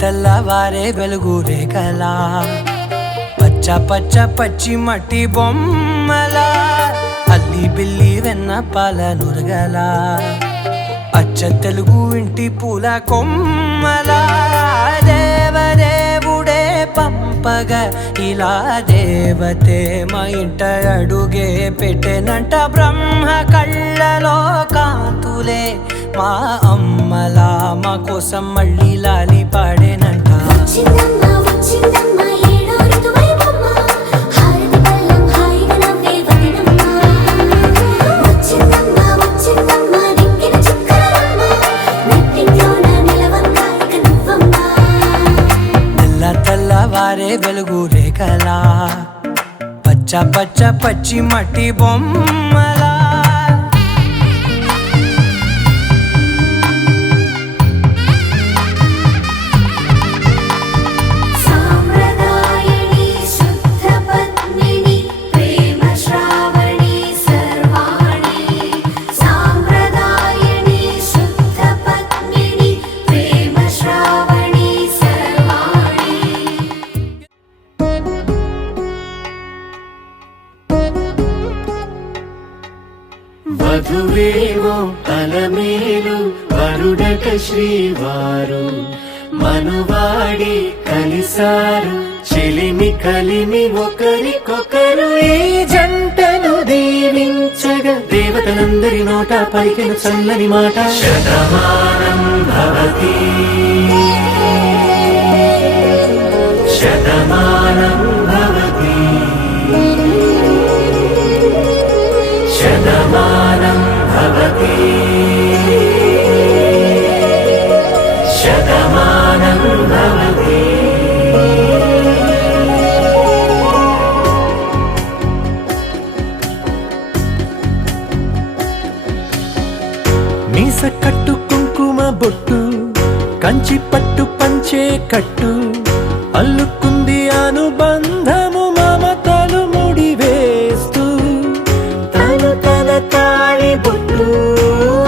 తెల్లవారే వెలుగు రేఖలా పచ్చ పచ్చ పచ్చి మట్టి బొమ్మల అల్లి బిల్లి వెన్న పాల నురగల అచ్చ తెలుగు ఇంటి పూల కొమ్మల దేవదేవుడే పంపగా ఇలా దేవతే మా ఇంట అడుగే పెట్టెనంట బ్రహ్మ కళ్ళలో కాంతులే మా అమ్మలా మా కోసం మళ్ళీ లాలి పాడేనంట తెల్లవారే వెలుగు రేఖలా పచ్చ పచ్చ పచ్చి మట్టి బొమ్మలా వధువేమో అలమేలు వరుడట శ్రీవారు మనువాడి కలిసారు చెలిమి కలిమి ఒకరికొకరు ఈ జంటను దీవించగా దేవతలందరి నోట పలికిన చల్లని మాట శతమానం భవతి శతమానం భవతి శతమానం భవతి శతమానం భవతి మీస కట్టు కుంకుమ బొట్టు కంచి పట్టు పంచే కట్టు అల్లుకుంది అనుబంధము మమతలు ముడి వేస్తూ తను తన తాళి బొట్టు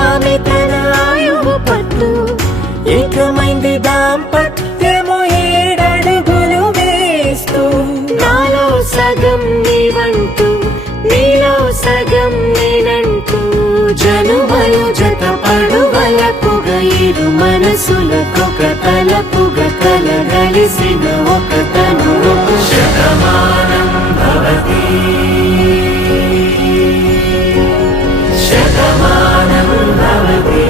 ఆమె తన ఆయువు పట్టు ఏకమైంది దాంపత్యము 7 అడుగులు వేస్తూ నాలో సగం నీవంటూ నీలో సగం నేనంటూ జనుమలు జత పడువలపుగ ఇరు మనసులకొక తలపుగ కలగలిసిన ఒక తను శతమానం భవతి శతమానం భవతి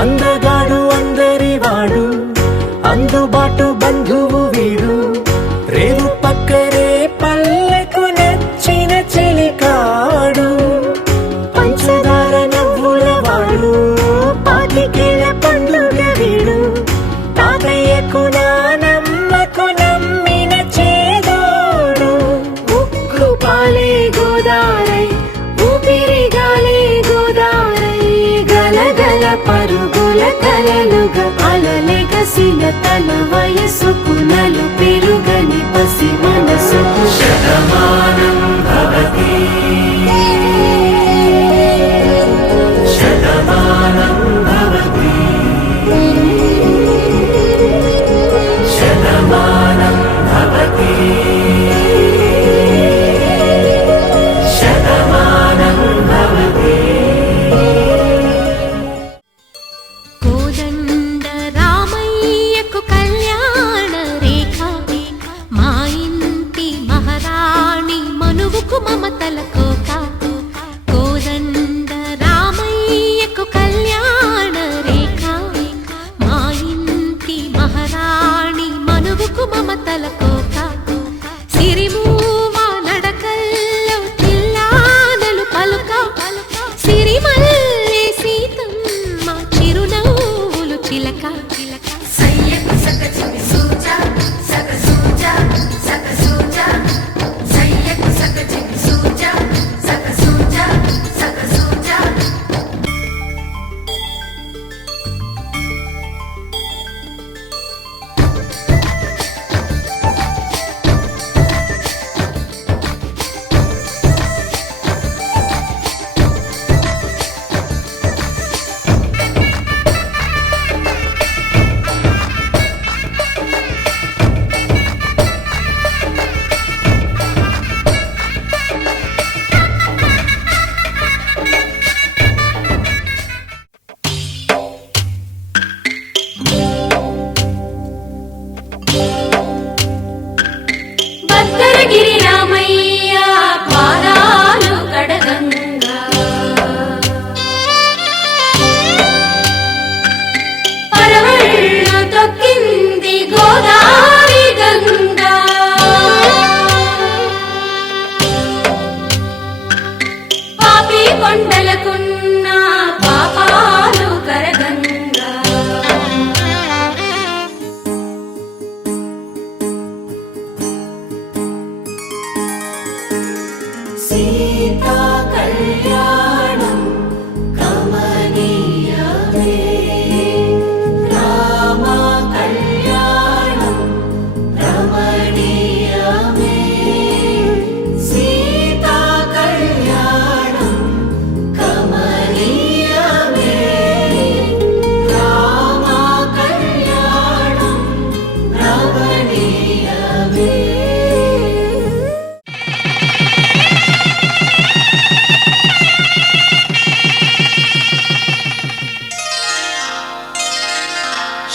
అందగాడు అందరివాడు అందుబాటు బంధువు వీడు రేవు పక్కరే పల్లెకు నచ్చిన చెలికాడు పంచదార నవ్వుల వాడు పాతికేల పండుగ వీడు తాతయ్యకు నానమ్మకు నమ్మిన చేదోడు ఉక్కు పాలే గోదారై ఊపిరి గాలే గోదారై గలగల పరుగుల కలలుగా అలలెగసిన తన వయసుకు నలు పెరుగని పసి మనసుకు శతమానం భవతి శతమానం భవతి శతమానం భవతి శతమానం భవతి కోదండ రామయ్యకు కళ్యాణ రేఖ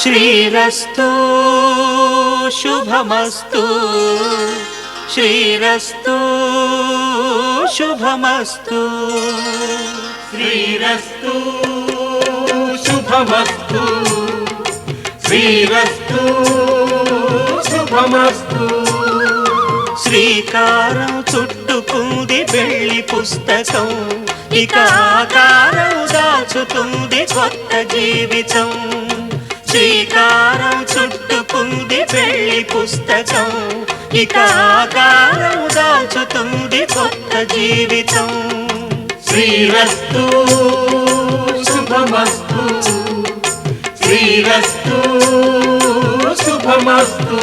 శ్రీరస్తు శుభమస్తు శ్రీరస్తు శుభమస్తు శ్రీరస్తు శుభమస్తు శ్రీరస్తు శుభమస్తు శ్రీకారం చుట్టుకుంది పెళ్లి పుస్తకం ఇక ఆకారం దాచుతుంది కొత్త జీవితం శ్రీకారం చుట్టుకుంది పెళ్లి పుస్తకం ఇక ఆకారం దాచుతుంది కొత్త జీవితం శ్రీరస్తు శుభమస్తు శ్రీరస్తు శుభమస్తు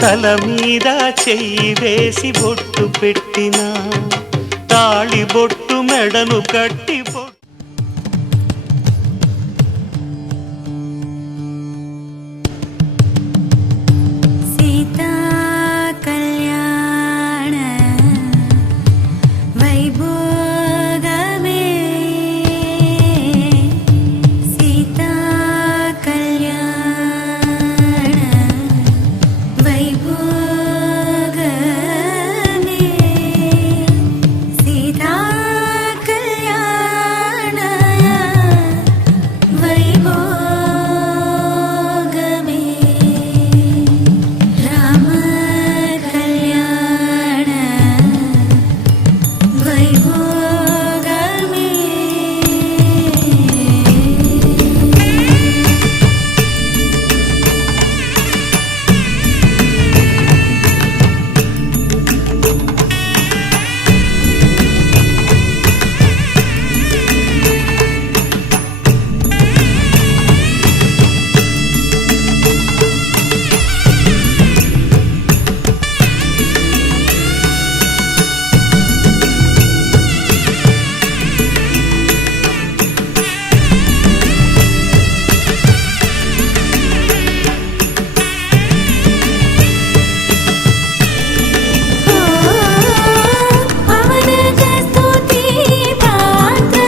తల మీద చెయ్యి వేసి బొట్టు పెట్టిన తాళి బొట్టు మెడను కట్టి సీతా కళ్యాణ వైభోగమే సీతా కళ్యాణ వైభోగమే సీతా కళ్యాణ వైభోగమే రామ కళ్యాణ వైభోగమే పవన స్తుతి పాత్ర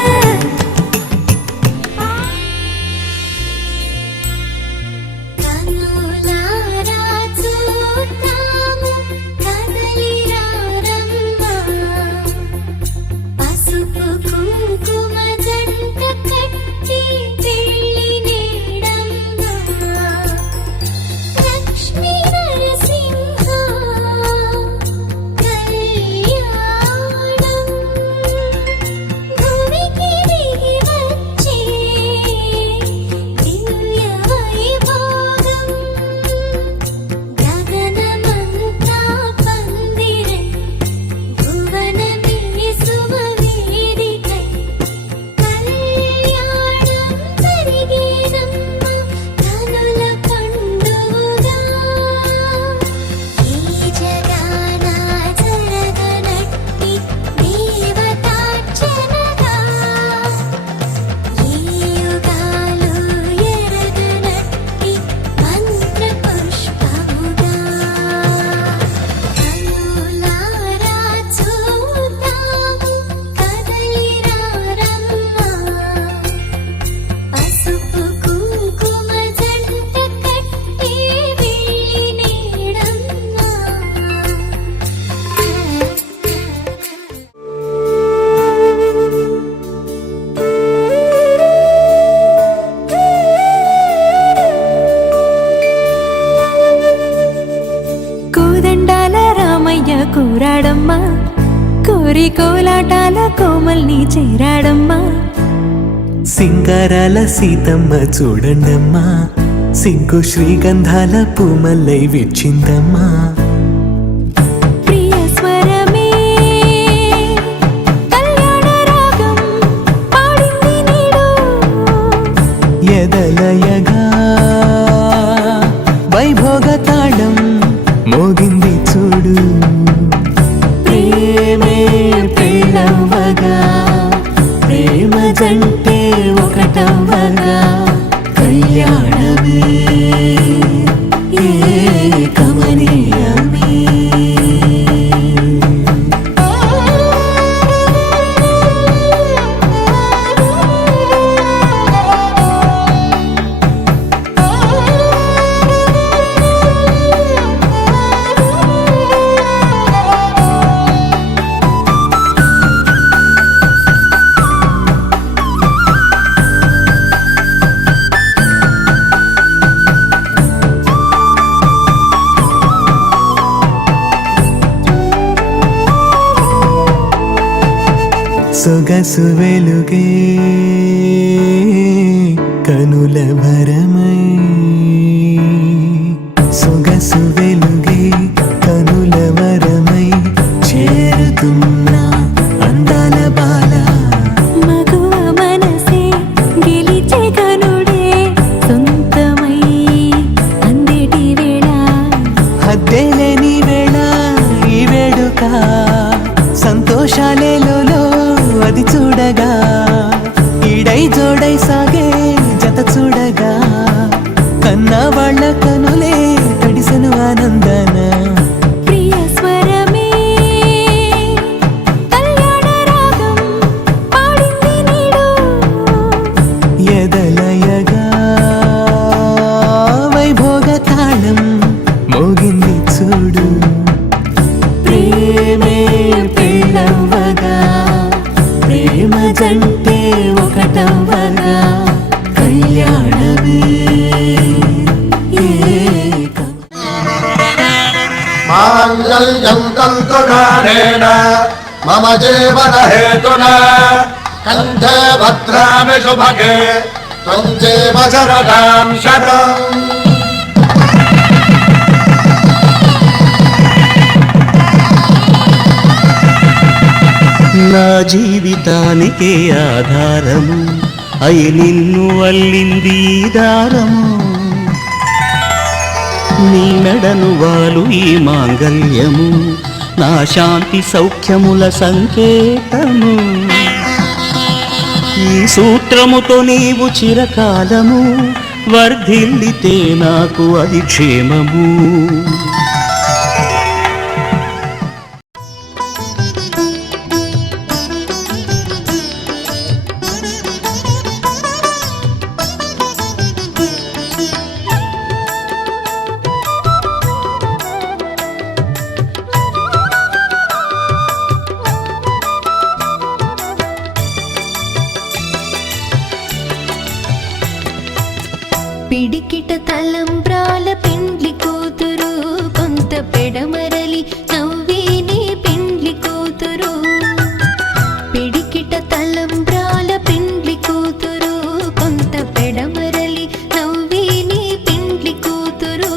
కనులారా చూద్దాము కదలిరా రమ్మ పసుపు కుంకుమ జంట కట్టి పెళ్లి నేడమ్మ లక్ష్మీ నరసింహ కళ్యాణం భూమికి దిగి వచ్చే దివ్య వైభోగం గగనమంతా పందిరై భువనమే సుమవేదికై కళ్యాణం జరిగేనమ్మ కనుల పండుగగా ఈ జగాన జరగనట్టి దేవతార్చనగా ఈ యుగాలు ఎరగనట్టి మంత్ర పుష్పముగా కనులారా చూద్దాము కదలిరా రమ్మ పసుపు కుంకుమ జంట కట్టి వెళ్ళి నేడమ్మ కోదండాల రామయ్య కూరాడమ్మా కోరి కోలాటాల కోమల్ని చేరాడమ్మా సింగారాల సీతమ్మ చూడండమ్మా సింగు శ్రీగంధాల పూమల్లై విచ్చిందమ్మా ప్రియ స్వరమే కళ్యాణ రాగం పాడింది నీడు ఎదలయగా కళ్యాణమే ఏ కమనీయమే. సొగసు వెలుగే కనుల భరమై, సొగసు వెలుగే కనుల వరమై చేరుతున్నా అందాల బాల. మగువ మనసే గెలిచే కనుడే సొంతమై అందేటి వేళ, హద్దేలేని వేళ ఈ వేడుక సంతోషాలేలో అది చూడగా, ఈడై జోడై సాగే జత చూడగా, కన్నా వాళ్ళ కనులే తడిసెను ఆనందన. ప్రియ స్వరమే కళ్యాణ రాగం పాడింది నీడు, ఎదలయగా వైభోగ తాళం మోగింది చూడు. ప్రేమే పెళ్ళవ్వగా, ప్రేమ జంటే ఒకటవ్వగా, కళ్యాణమే ఏకం. మాంగళ్యం తంతునానేన మమ జీవన హేతునా కంఠే భద్రామి శుభగే త్వం జీవ శరదాం శతం. నా జీవితానికే ఆధారము అయి నిన్ను అల్లింది ఈ దారము, నీ మెడను వాలు ఈ మాంగళ్యము నా శాంతి సౌఖ్యముల సంకేతము. ఈ సూత్రముతో నీవు చిరకాలము వర్ధిల్లితే నాకు అది క్షేమము. పిడికిట తలంబ్రాల పెండ్లి కూతురు, కొంత పెడమరలి నవ్విని పెండ్లి కూతురు. పిడికిట తలంబ్రాల పెండ్లి కూతురు, కొంత పెడమరలి నవ్విని పెండ్లి కూతురు.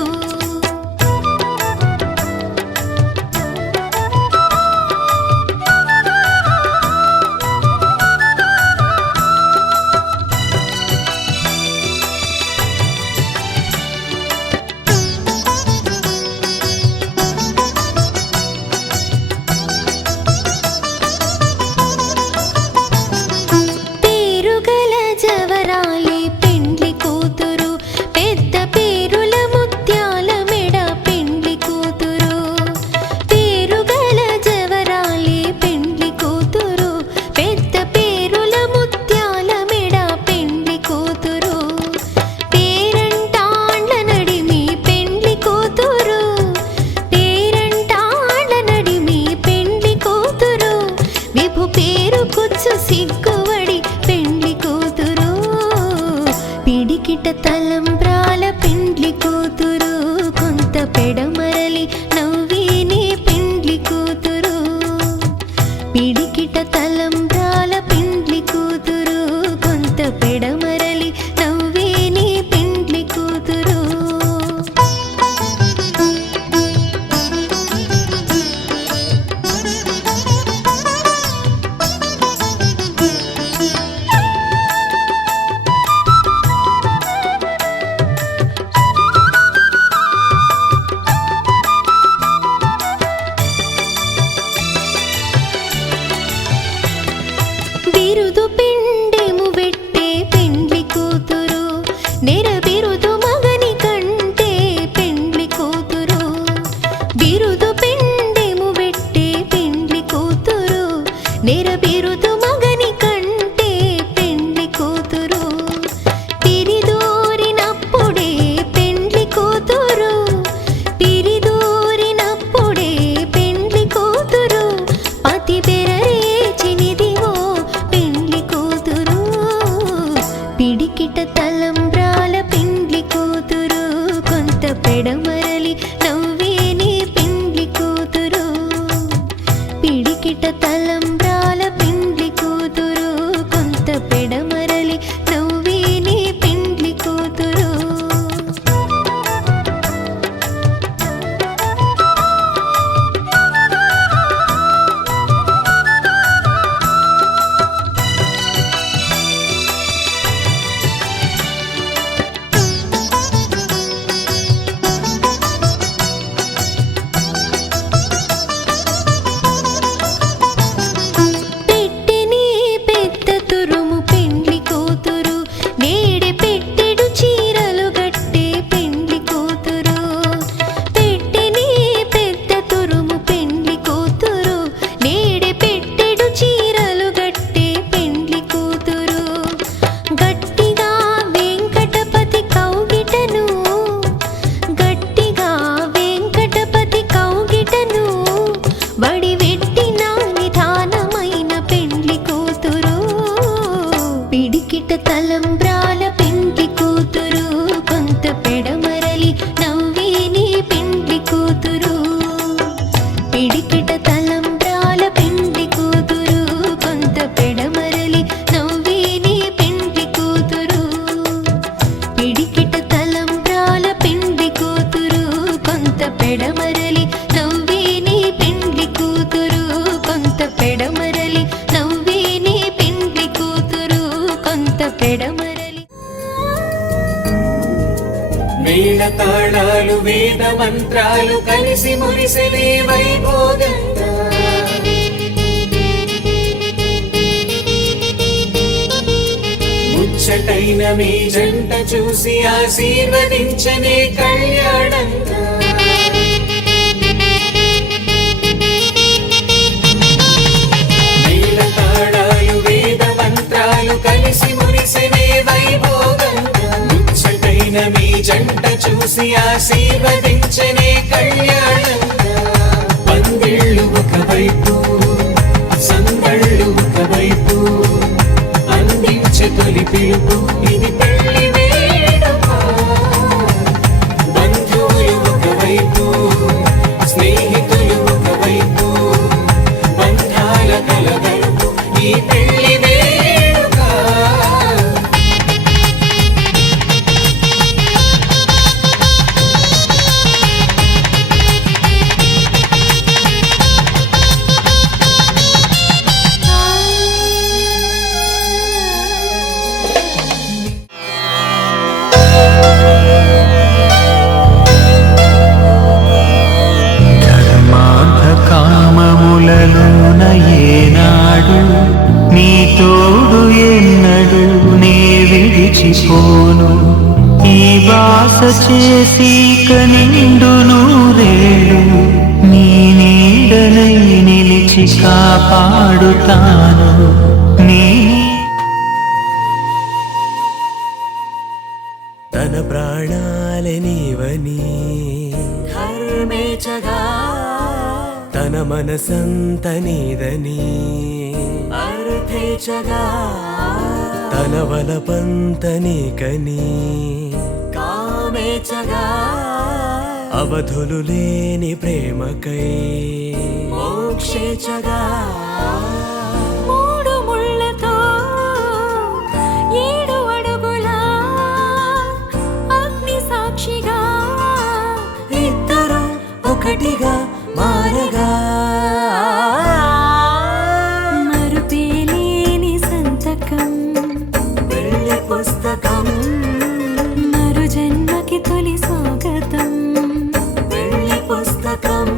తలంబ్రాల పెండ్లి కూతురు కొంత పెడమరలి నవ్వే నీ పెండ్లి కూతురు పిడికిట తలంబ్రాల పెండ్లి కూతురు కొంత పెడమరలి నవ్వే నీ పెండ్లి కూతురు తలంబ్రాల పెండ్లి కూతురు కొంత పెడమరలి నవ్వే నీ పెండ్లి కూతురు పిడికిట తలంబ్రాల పెండ్లి కూతురు కొంత పెడమరలి నవ్వే నీ పెండ్లి కూతురు పిడికిట తలంబ్రాల పెండ్లి కూతురు కొంత పెడమరలి నవ్వే నీ పెండ్లి కూతురు కొంత పెడమరలి నవ్వే నీ పెండ్లి కూతురు కొంత పెడమరలి మేళ తాళాలు వేద మంత్రాలు కలిసి మురిసెనే వైభోగంగా ముచ్చటైన మీ జంట చూసి ఆశీర్వదించనే కళ్యాణంగా మేళ తాళాలు వేద మంత్రాలు కలిసి మురిసెనే వైభోగంగా ముచ్చటైన మీ జంట చూసి ఆశీర్వదించనే కళ్యాణంగా పందిళ్ళు ఒకవైపు సందళ్ళు ఒకవైపు అందించే తొలి పిలుపు ఇది పెళ్లి వేడుక బంధువులు ఒకవైపు స్నేహితులు ఒకవైపు బంధాల కలగలుపు ఈ పెళ్లి వేడుక కామములలోన ఏనాడు నీ తోడు ఎన్నడు నే విడిచిపోను ఈ బాస చేసి కనిండు నూరేడు నీ నీడనై నిలిచి కాపాడుతాను నీ తన ప్రాణాలే నీవని ధర్మేచగా తన మనసంత నీదని అర్థేచగా తన వలపంత నీకని కామేచగా అవధులు లేని ప్రేమకై మోక్షేచగా మూడు ముళ్ళతో 7 అడుగుల అగ్ని సాక్షిగా ఇద్దరు ఒకటిగా మారగా మరుపేలేని సంతకం పెళ్లి పుస్తకం మరు జన్మకి తొలి స్వాగతం పెళ్లి పుస్తకం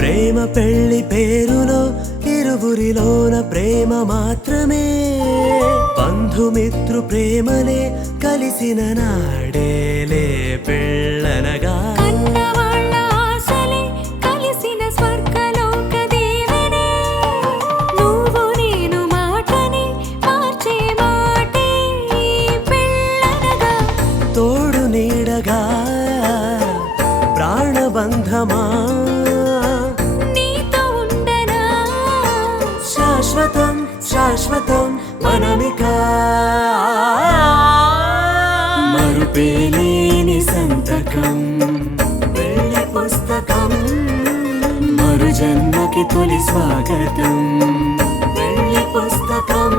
ప్రేమ పెళ్లి పేరులో ఇరువురిలోన ప్రేమ మాత్రమే బంధుమిత్రు ప్రేమనే కలిసిన నాడేలే పెళ్ళనగా కన్నవాళ్ళ ఆశలే కలిసిన స్వర్గలోక దేవనే నువ్వు నేను మాటని మార్చే మాటే పెళ్ళనగా తోడు నీడగా బంధమా నీతో ఉండనా శాశ్వతం శాశ్వతం మనమిక మరుపేలేని సంతకం వెళ్ళి పుస్తకం మరు జన్మకి తొలి స్వాగతం వెళ్ళి పుస్తకం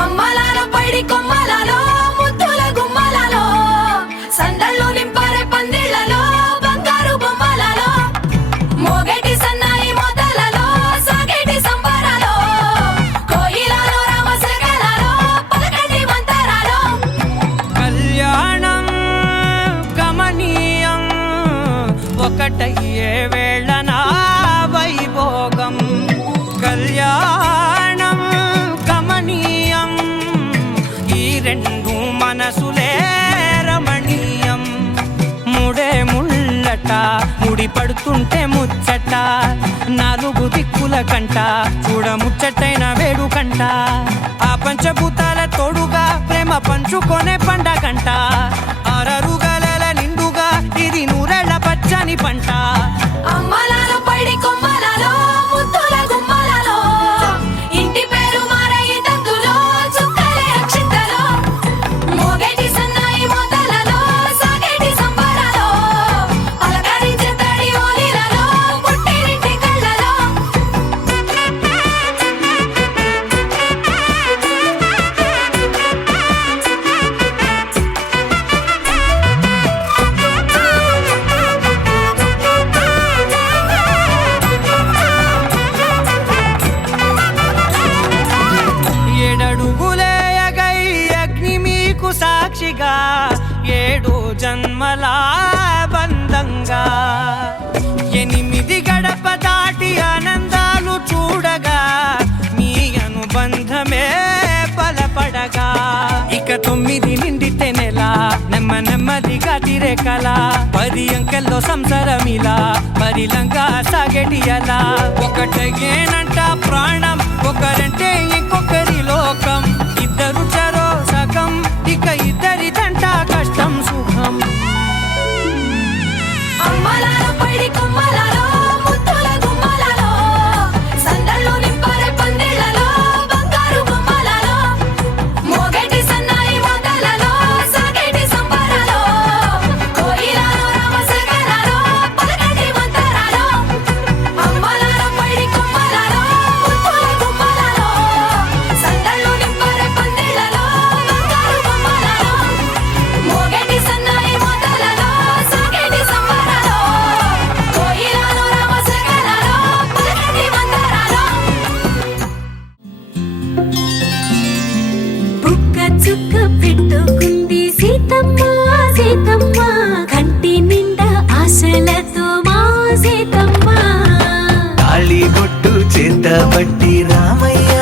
అమ్మలాలో పడి కొమ్మలలో ముద్దుల గుమ్మలలో సందళ్ళు నింపారే పందిళ్లలో బంగారు బొమ్మలలో మోగేటి సన్నాయి మొదలలో సాగేటి సంబరాలో కోయిలలో రామశకలలో పలకటి మంతరాలో కళ్యాణం గమనీయం ఒకటయ్యే వేళన వైభోగం కళ్యాణం గమనీయం ఈ రెండు మనసులే రమణీయం ముడే ముళ్ళట ముడి పడుతుంటే ముచ్చట నాలుగు దిక్కుల కంట చూడ ముచ్చటైన వేడుకంట ఆ పంచభూతాల తోడుగా ప్రేమ పంచుకొనే పండగంట అరరుగల నిండుగా ఇది నూరెళ్ళ పచ్చని పంట అమ్మలాలో పడి కొమ్మలలో ముద్దుల గుమ్మలలో ఇంటి పేరు మారయి తందులో చుక్కలే అక్షింతలో మోగేటి సన్నాయి మొదలలో సాగేటి సంబరాలో పలకరించే తడి ఓలిలలో పుట్టినింటి కళ్ళలో ఏడడుగులేయగై అగ్ని మీకు సాక్షిగా ఏడు జన్మల బంధంగా ఎనిమిది గడప దాటి ఆనందాలు చూడగా మీ అనుబంధమే బలపడగా ఇక 9 నిండితే నెల నెమ్మదిగా తిరే కల 10 అంకెల్లో సంసారమిలా పరిలంగా సాగేటి అలా ఒకటేనంట ప్రాణం ఒకరంటే ఇంకొకరి లోకం ఇద్దరు చరో సగం ఇక ఇద్దరిదంట కష్టం సుఖం అమ్మలాలో పడి కొమ్మలలో ముద్దుల గుమ్మలలో సందళ్ళు నింపారే పందిళ్లలో బంగారు బొమ్మలలో మోగేటి సన్నాయి మొదలలో సాగేటి సంబరాలో కోయిలలో రామశకలలో పలకటి మంతరాలో అమ్మలాలో పడి కొమ్మలలో ముద్దుల గుమ్మలలో సందళ్ళు నింపారే పందిళ్లలో బంగారు బొమ్మలలో మోగేటి సన్నాయి మొదలలో సాగేటి సంబరాలో కోయిలలో రామశకలలో పలకటి మంతరాలో బుక్క చుక్క పెట్టుకుంది సీతమ్మ సీతమ్మ కంటి నిండా ఆశలతో మా సీతమ్మ తాళిబొట్టు చేతబట్టి రామయ్య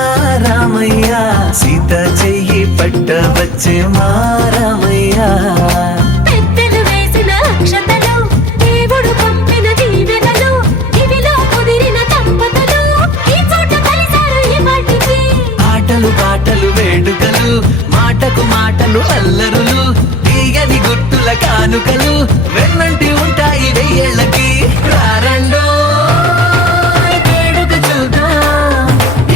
రామయ్య సీత చెయ్యి పట్ట వచ్చే మా రామయ్య పెద్దలు వేసిన అక్షతలు దేవుడు పంపిన దీవెనలు ఇవిలో కుదిరిన దంపతులు ఈ చోట కలిసారు ఈ వాటికి ఆటలు పాటలు వేడుకలు మాటకు మాటలు అల్లరులు తీయని గుట్టుల కానుకలు వెన్నంటి ఉంటాయి వెయ్యేళ్ళకి రారండో వేడుక చూద్దాం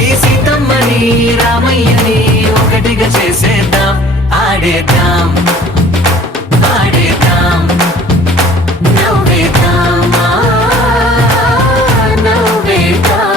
ఈ సీతమ్మని రామయ్యని ఒకటిగా చేసేద్దాం ఆడేద్దాం ఆడేద్దాం నవ్వేద్దాం నవ్వేద్దాం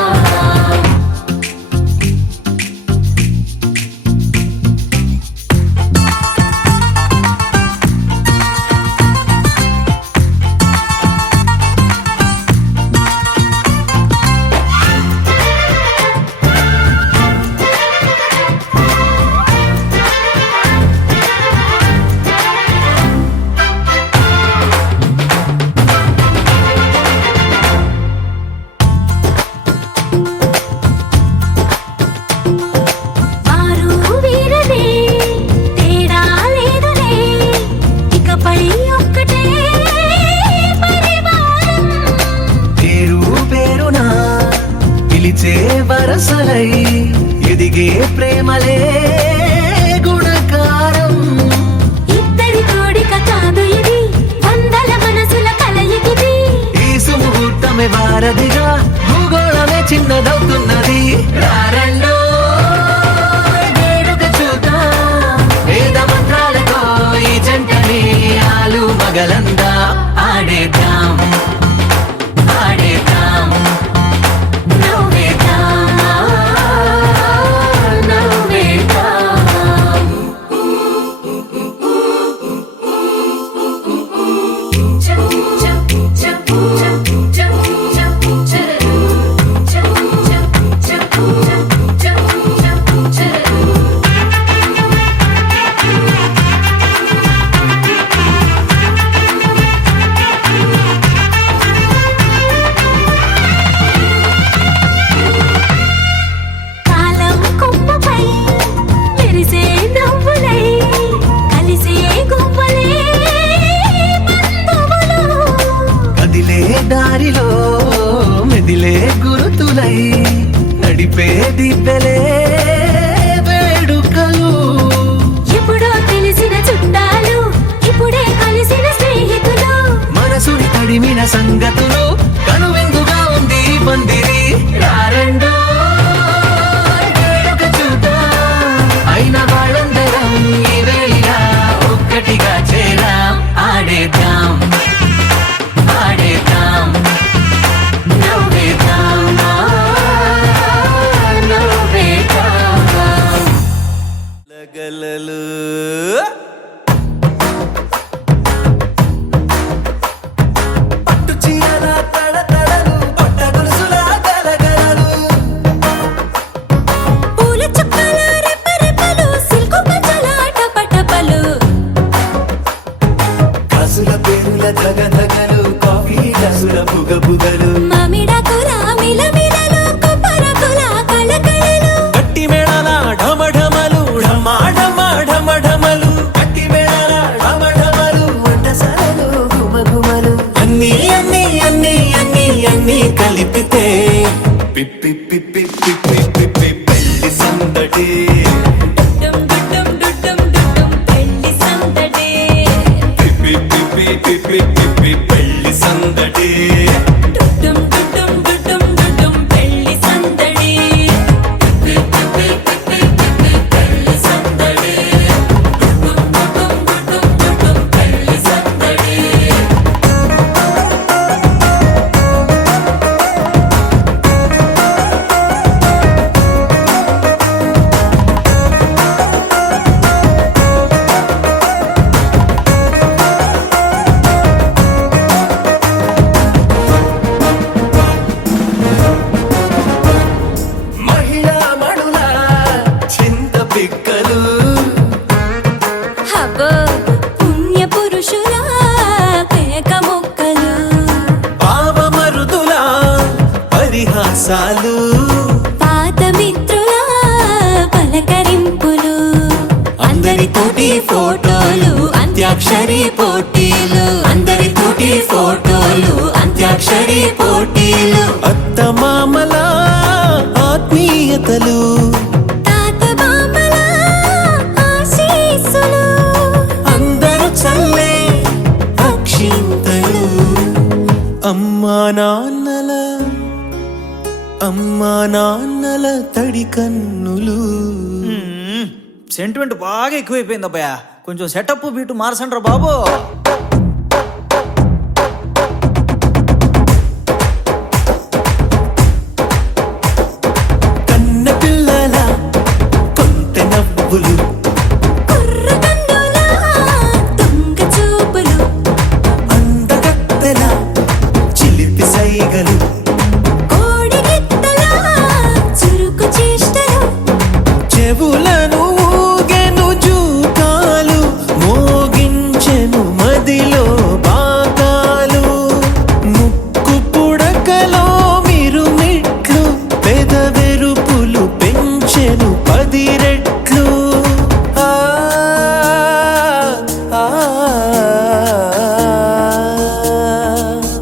పగలందా ఆడేద్దాం ఆడేద్దాం నవ్వేద్దాం నవ్వేద్దాం కాలం కొమ్మపై మెరిసే నవ్వులై కలిసే గువ్వలే బంధువులు కదిలే దారిలో మెదిలే గురుతులై నడిపే దిబ్బెలే వేడుకలు ఎప్పుడో తెలిసిన చుట్టాలు ఇప్పుడే కలిసిన స్నేహితులు మనసుని తడిమిన సంగతులు కనువిందుగా ఉంది పందిరి రారండో వేడుక చూద్దాం అయిన వాళ్ళందరం ఈ వేళ ఒక్కటిగా చేరాం ఆడేద్దాం ఆడేద్దాం నవ్వేద్దాం నవ్వేద్దాం లగలలు పట్టు చీరల తడతడలు పట్ట గొలుసుల గలగలలు పూల చుక్కల రెప్పరెప్పలు సిల్కు పచ్చల టపటపలు కాసుల పేరుల ధగధగలు కాఫీ గ్లాసుల బుగబుగలు మామిడాకుల మిలమిలలు కొబ్బరకుల కళకళలు గట్టి మేళాల ఢమఢమలు ఢమాఢమలు కట్టి మేళాల ఢమఢమలు వంటసాలలు గుమగుమలు అన్నీ అన్నీ అన్నీ అన్నీ అన్నీ కలిపితే పిప్పి పిప్పి పిప్పి పిప్పి పెళ్లి సందడి డుడ్డుం డుడ్డుం డుడ్డుం డుడ్డుం పెళ్లి సందడి పిప్పి పిప్పి పిప్పి పిప్పి పెళ్లి సందడి డుడ్డుం డుడ్డుం డుడ్డుం డుడ్డుం పెళ్లి సందడి పిప్పి పిప్పి పిప్పి పెళ్లి సందడి డుడ్డుం డుడ్డుం డుడ్డుం డుడ్డుం పెళ్లి సందడి మహిళా మణుల చింత పిక్కలు హబో పుణ్య పురుషుల పేక మొక్కలు పావమరుదుల పరిహాసాలు పాత మిత్రుల పలకరింపులు అందరితోటి ఫోటోలు అంత్యాక్షరి పోటీలు అందరితోటి ఫోటోలు అంత్యాక్షరి పోటీలు అత్తమామల ఆత్మీయతలు తాత బామ్మల ఆశీస్సులు అందరూ చల్లే అక్షింతలు అమ్మా నాన్నల తడి కన్నులు సెంటిమెంట్ బాగా ఎక్కువైపోయింది అబ్బాయ కొంచెం సెటప్ బీటు మార్చండ్రా బాబు కన్న పిల్లల కొంత నవ్వులు కుర్ర కన్నుల దొంగ చూపులు అందగత్తెల చిలిపి సైగలు కోడి గిత్తల చురుకు చేష్టలు చెవులను ఊగెను జూకాలు మోగించెను మదిలో బాకాలు ముక్కు పుడకలో మిరుమిట్లు పెదవెరుపులు పెంచెను 10 రెట్లు ఆ ఆ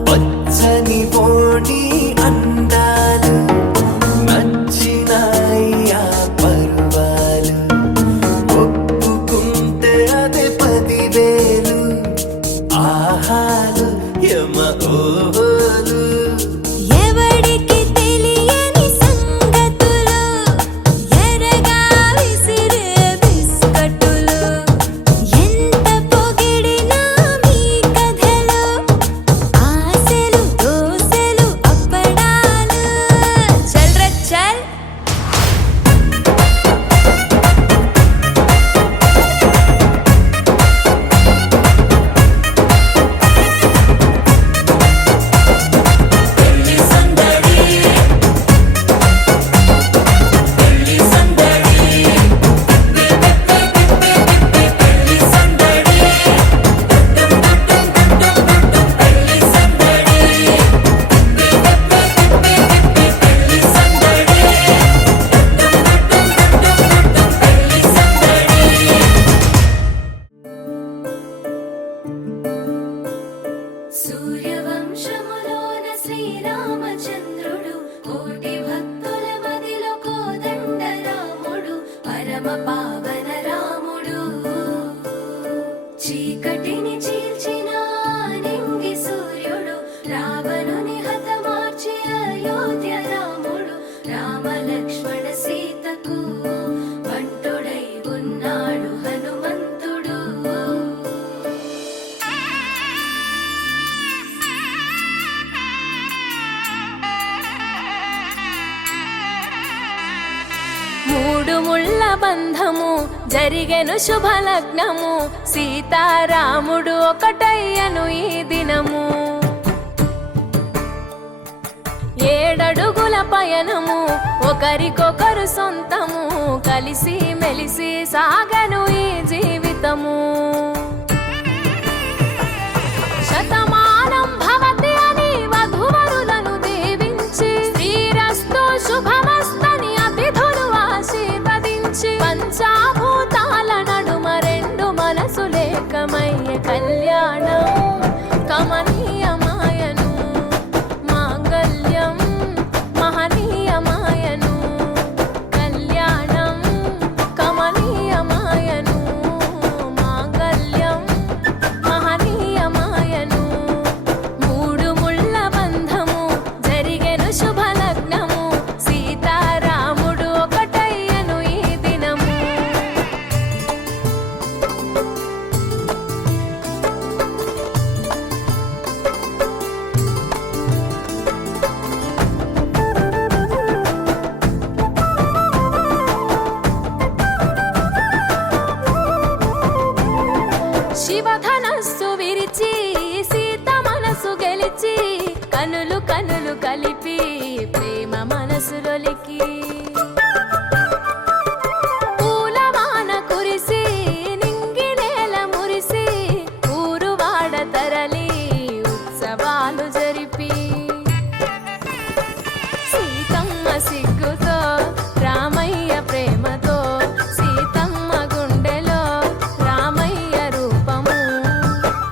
పచ్చని పోనీ అందాలు నచ్చినాయ్యా పర్వాలు ఒప్పుకుంటే అదే 10,000 ఆహాలు యమ ఓలు ఎవడికి తెలియని సంగతులు ఎరగా విసిరే బిస్కట్టులు ఎంత పొగిడినా మీ కథలు సూర్యవంశములోన శ్రీరామచంద్రుడు కోటి భక్తుల మదిలో కోదండ రాముడు పరమ పావన రాముడు చీకటిని చీల్చిన నింగి సూర్యుడు రావణుని హతమార్చి అయోధ్య రాముడు రామ లక్ష్మణ సీతకు బంటుడై ఉన్నాడు హనుమంతుడు మూడు ముళ్ళ బంధము జరిగెను శుభలగ్నము సీతారాముడు ఒకటయ్యను ఈ దినము ఏడడుగుల పయనము ఒకరికొకరు సొంతము కలిసి మెలిసి సాగను ఈ జీవితము శతమానం భవతి అని వధువరులను దీవించి శ్రీరస్తు శుభమస్తని అతిథులు ఆశీర్వదించి పంచాభూతాల నడుమ రెండు మనసులేకమయ్య కళ్యాణం కమనీయమాయను మాంగళ్యం మహనీయమాయను కళ్యాణం కమనీయమాయను మాంగళ్యం మహనీయమాయను మూడు ముళ్ళ బంధము జరిగెను శుభలగ్నము సీతారాముడు ఒకటయ్యను ఈ దినము శివధనస్సు విరిచి సీత మనసు గెలిచి కనులు కనులు కలిపి ప్రేమ మనసులొలికి పూలవాన కురిసి నింగి నేల మురిసి ఊరువాడ తరలి ఉత్సవాలు జరిపి సీతమ్మ సిగ్గుతో రామయ్య ప్రేమతో సీతమ్మ గుండెలో రామయ్య రూపము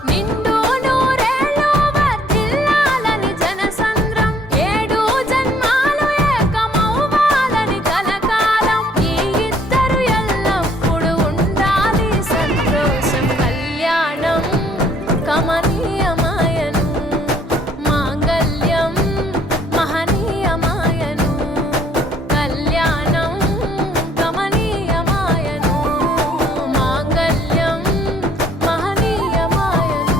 నిండు నూరేళ్ళు వర్ధిల్లాలని జనసంద్రం ఏడు జన్మాలు ఏకమవ్వాలని కలకాలం ఈ ఇద్దరు ఎల్లప్పుడూ ఉండాలి సంతోషం కళ్యాణం కమనీయమాయను మాంగళ్యం మహనీయమాయను కళ్యాణం కమనీయమాయను మాంగళ్యం మహనీయమాయను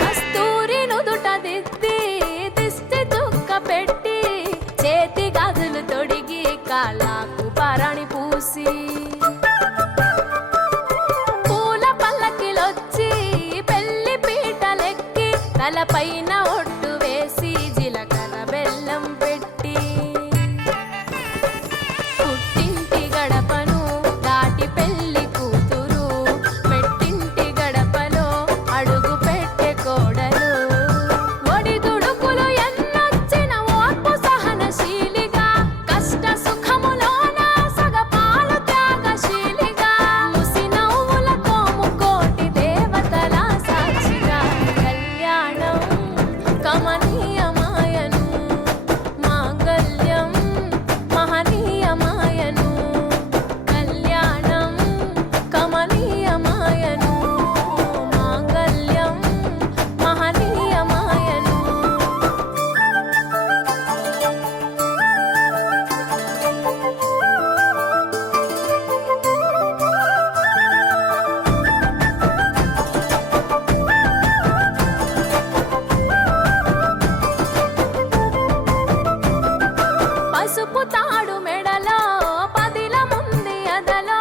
కస్తూరి నుదుట దిద్ది దిష్టి చుక్క పెట్టి చేతి గాజులు తొడిగి కాళ్ళకు పరణి పూసి పూల పల్లకిలొచ్చి పెళ్లి పీటలెక్కి తలపైన ఒట్టు వేసి జీలకర్ర బెల్లం పెట్టి పుట్టింటి గడపను దాటి పెళ్లి కూతురు మెట్టింటి గడపలో అడుగు పెట్టే కోడలు ఒడిదుడుకులు ఎన్నొచ్చిన ఓర్పు సహనశీలిగా కష్ట సుఖములోన సగపాలు త్యాగశీలిగా ముసి నవ్వులతో ముకోటి దేవతల సాక్షిగా కళ్యాణం కమనీయమాయను మాంగళ్యం మహనీయమాయను కళ్యాణం కమనీయమాయను మాంగళ్యం మహనీయమాయను పసుపు తాడు మెడలో పదిల ముంది అదలో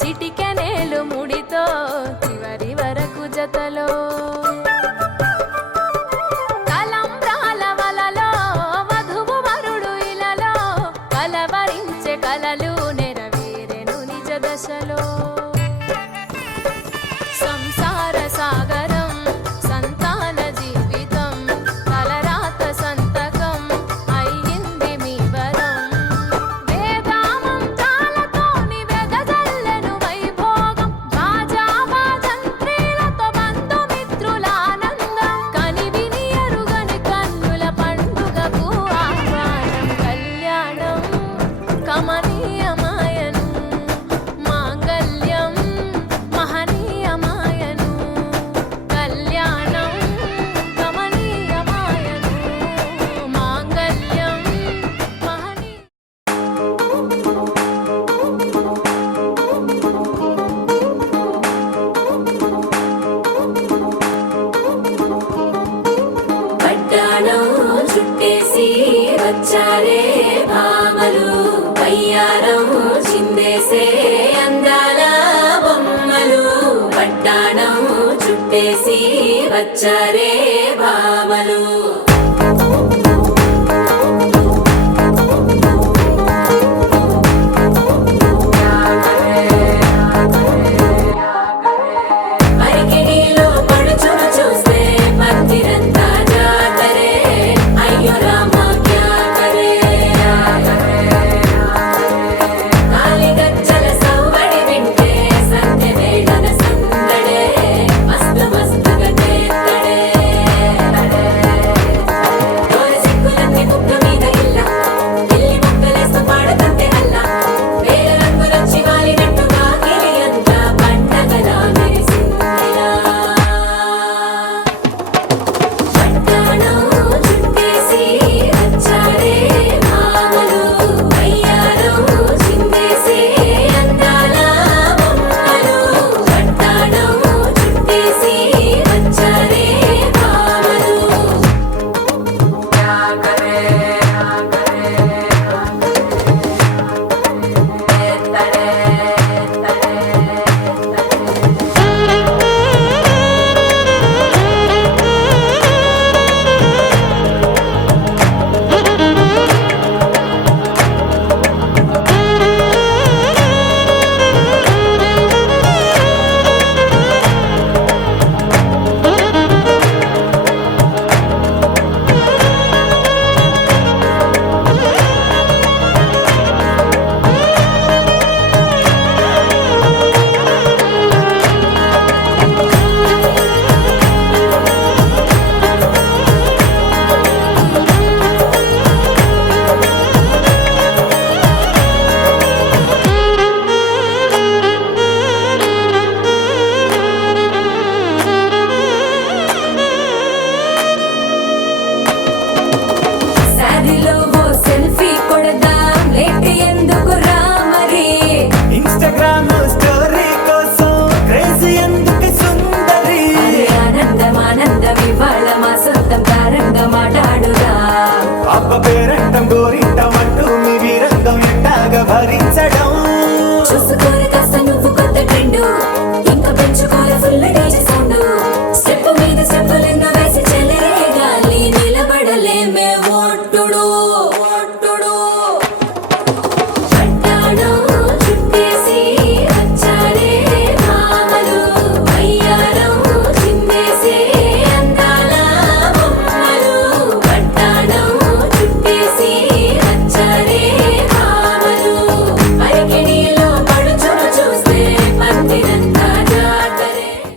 చిటికెనేలు ముడితో చివరి వరకు జతలో తలంబ్రాల వలలో వధువు వరుడు ఇలలో కలవరించే కలలు నెరవేరెను నిజ దశలో సంసార వచ్చారే భామలు వయ్యారం చిందేసే అందాల బొమ్మలు పట్టాణం చుట్టేసి వచ్చారే భామలు